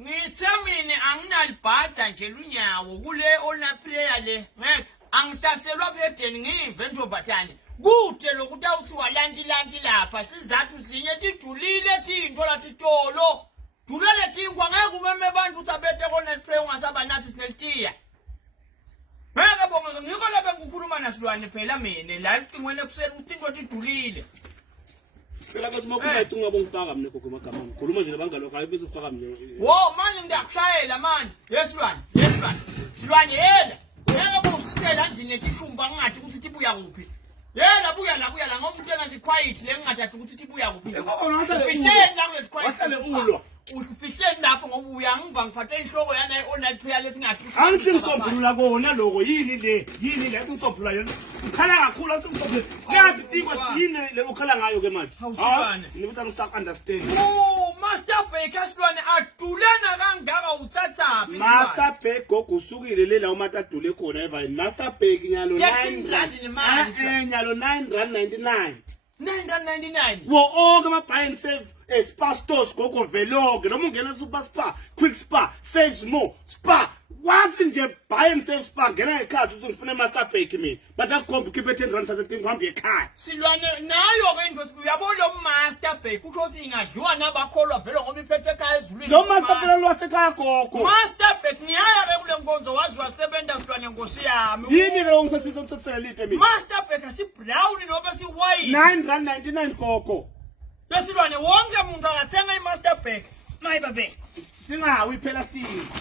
ngithamini anginalibhatha nje lunyawo kule ona player le ngeke angihlaselwa phedeni ngiyimvento batani kude lokuthi awuthi walanti lapha sizathu sinye tidulile tinto latitolo dulele tingwa ngeke umeme bantu utabete kona play ungasaba nathi sinelitiya ngeke bonga ngiko lapha ngikhuluma nasilwane phela mina la icingweni ekuseni utinto tidulile phela ukuthi makuba icinga bongifaka mina gogo magama ngikhuluma nje nabangalo hayi bese ufaka mina wo manje ngiyakushayela manje yesilwane silwane yela ngeke bosithela endlini etishumba ngathi ukuthi tibuya kuphi yela buya la ngoba umuntu engathi quiet le ngingathathi ukuthi tibuya kuphi ufihleni la kule quiet wahlale ulwa ufihleni lapho ngoba uyangiva ngiphathe inhloko yana online player lesingathi angithi ngisombulula kona lokho yini le ngisombulula yona ukhala kakhulu athi ngisombulula kanti tikwa yini le ukhala ngayo ke manje nibuza ngisak understand Master Baker silwane adulena kangaka uthathaphi Master Baker gogo usukile lela umatadule khona eva Master Baker nyalo 9 rand nyalo 9 rand 99 9.99 wo ke ma buy and save spa stores gogo veloke noma ungena super spa quick spa saves more spa wathi nje buy and save spa ngena ekhaya uthi ngifuna Master Baker mina but akukhomba ukhiphe 10 rand thathe ngihamba ekhaya silwane nayo ke into uyabona lo Master Baker usho ukuthi ingadliwa nabakholwa velo ngoba iphethe ekhaya ezulwini lo Master Baker lwasekhaya gogo Master Baker ngiyaya ke kule nkonzo wazi wasebenza silwane nkosi yami yini ke ungithethisa lite mina Master Baker si brown noba si white 9 rand 99 gogo lesilwane wonke umuntu angathenga iMaster Baker mayibabe singawi phela sini